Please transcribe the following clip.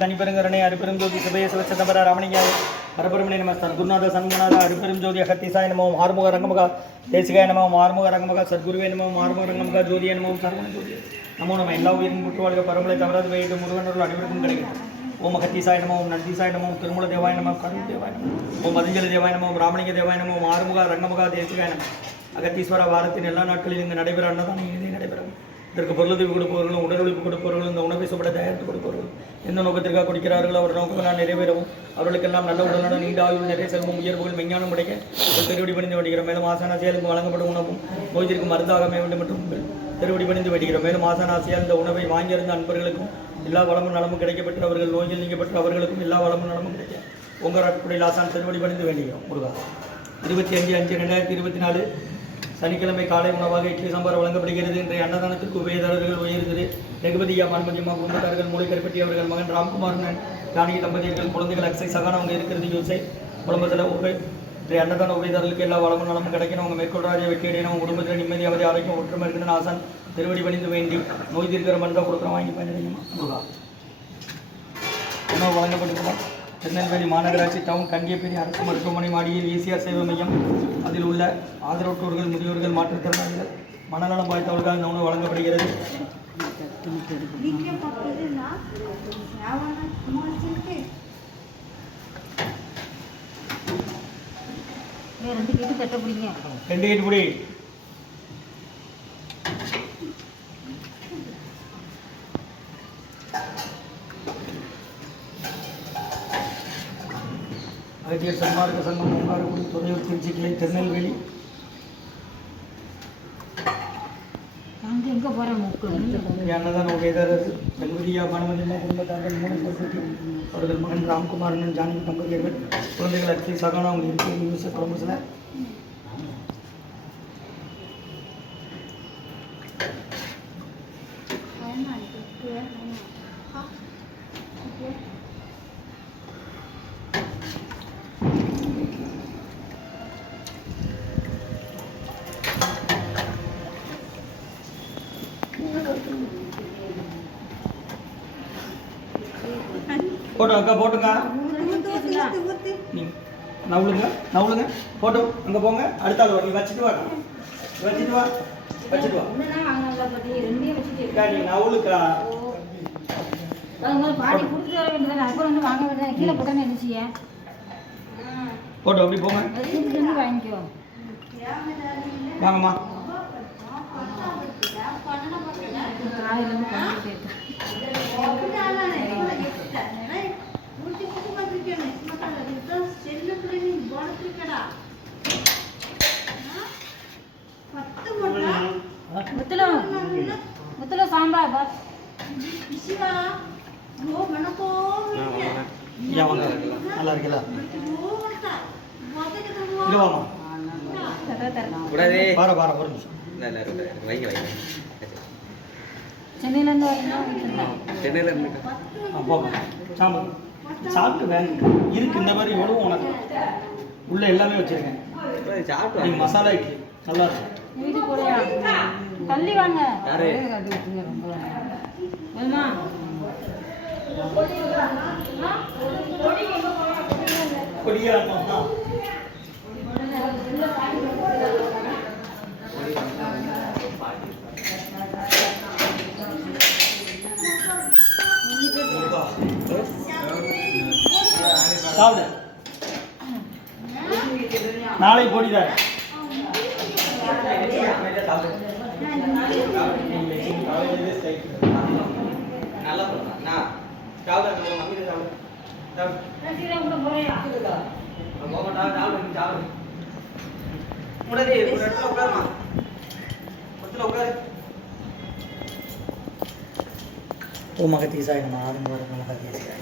தனிப்பெருங்கரணை அருப்பெரும் ஜோதி சிவயேச சிதம்பர ராமலிங்காய பரபரமணி நமஸ்தான் குருநாத சண்முகநாத அருப்பெரும் ஜோதி அகத்தீசாய நமோம் ஆறுமுக ரங்கமுக தேசிகாய நமோம் ஆறுமுக ரங்கமுக சத்குருவே நமோம் ஆறுமுக ரங்கமுக ஜோதிய நமோம் சரவண ஜோதி நமோ நம்ம எல்லா உயிரின் முற்றுவாழ்க பரம்பரை தவறாது வைத்து முருகனர்கள் அனைவருக்கும் கிடைக்கும். ஓம் அகத்தீசாய நமோ ஓம் நந்தீசாய நமோ திருமூல தேவாய நமோ கருண் தேவாய நமோ ஓம் மதஞ்சலி தேவாய நமோ ராமலிங்க தேவாய நமோ ஆறுமுக ரங்கமுக தேசிகாய நமோ. அகத்தீஸ்வர வாரத்தின் எல்லா நாட்களிலும் இங்கு நடைபெற அன்னதானம் இனிதே நடைபெறும். இதற்கு பொருளுதவி கொடுப்பவர்களும் உடலுழைப்பு கொடுப்பவர்களும் இந்த உணவை சுபட தயாரித்து கொடுப்பவர்களும் எந்த நோக்கத்திற்காக கொடுக்கிறார்களோ அவர் நோக்கங்களால் நிறைவேறவும் அவர்களுக்கெல்லாம் நல்ல உடலுடன் நீண்ட ஆயுள் நிறைய செல்வம் உயர்வுகள் மெஞ்ஞானம் கிடைக்க திருவடி பணிந்து வேண்டுகிறோம். மேலும் ஆசனாசியாலுக்கு வழங்கப்படும் உணவும் நோய்திற்கு மருந்தாக வேண்டும் மற்றும் திருவடி பணிந்து வேண்டுகிறோம். மேலும் ஆசனாசியால் இந்த உணவை வாங்கியிருந்த அன்பர்களுக்கும் எல்லா வளமும் நலமும் கிடைக்கப்பெற்று அவர்கள் நோயில் நீங்கப்பெற்று அவர்களுக்கும் எல்லா வளமும் நலமும் கிடைக்க உங்கள் ஆட்குடியில் ஆசான் திருவடி பணிந்து வேண்டுகிறோம். முருகா 25/5/2024 சனிக்கிழமை காலை உணவாக இட்லி சாம்பார் வழங்கப்படுகிறது. இன்றைய அன்னதானத்திற்கு உபயதாரர்கள் உயர்திரு ரகுபதியா மான்மதியம்மா குடும்பத்தார்கள் மூளை கருப்பட்டி அவர்கள் மகன் ராம்குமாரன் ஜானகி தம்பதியர்கள் குழந்தைகள் அக்ஷய் சகான அவங்க இருக்கிறது யோசை குடும்பத்தில் இன்றைய அன்னதான உபயதாரர்களுக்கு எல்லா வளமும் நலமும் கிடைக்கணும். அவங்க மேற்கொள்றாஜ வெற்றியடையணும். உங்கள் குடும்பத்தில் நிம்மதி அவதி ஆரோக்கியம் ஒற்றுமை இருக்குன்னு ஆசான் திருவடி பணிந்து வேண்டி நோய் தீர்க்கிற மருந்தாக கொடுக்குறோம் வாங்கி பயனடையணும். உணவு வழங்கப்படுகிறோம். திருநெல்வேலி மாநகராட்சி டவுன் கண்டியப்பேரி அரசு மருத்துவமனை மாடியில் ஈசிஆர் சேவை மையம் அதில் உள்ள ஆதரவற்றோர்கள் முதியோர்கள் மாற்றுத்திறனாளிகள் மனநலம் வாய்த்தவர்கள் இந்த உணவு வழங்கப்படுகிறது. ரெண்டு கேட்டு பிடி அகத்தியர் சன்மார்க்க சங்கம் மூங்காறுக்குடி தொழில் திருச்சி கிளை திருநெல்வேலி. அன்னதான உபயதாரர் ரகுபதியா மான்மதியம்மா குடும்பத்தார்கள் மூணு அவர்கள் மகன் ராம்குமாரன் ஜானகி தம்பதியர்கள் குழந்தைகள் அக்ஷய் சகானா அவங்க இருக்கிற யூசர் குடும்பத்தில் போட்டோ அக்கா போட்டுங்க நவுளுங்க நவுளுங்க போட்டோ அங்கே போங்க அடுத்த ஆள் நீ வச்சுட்டு வா வச்சுட்டு வா வச்சுட்டு வா நீ நவுளுக்கா போட்டோ அப்படி போங்க வாங்கம்மா முத்துல சாம்பார் நல்லா இருக்குல்ல பாரு பாரு ஒரு நிமிஷம் சென்னையிலேருந்து போங்க சாம்பார் சாப்பிட்டு வேங்க இருக்கு இந்த மாதிரி எவ்வளோ உனக்கு உள்ள எல்லாமே வச்சிருக்கேன். நீங்கள் மசாலா இட்லி நல்லா இருக்கும். தள்ளி வாங்க கொடியா சாப்பிடு நாளை போடிதான் நல்லா ஓம் அகத்தீசாய நம ஆறுமுக ரங்கமுக தேசிகாய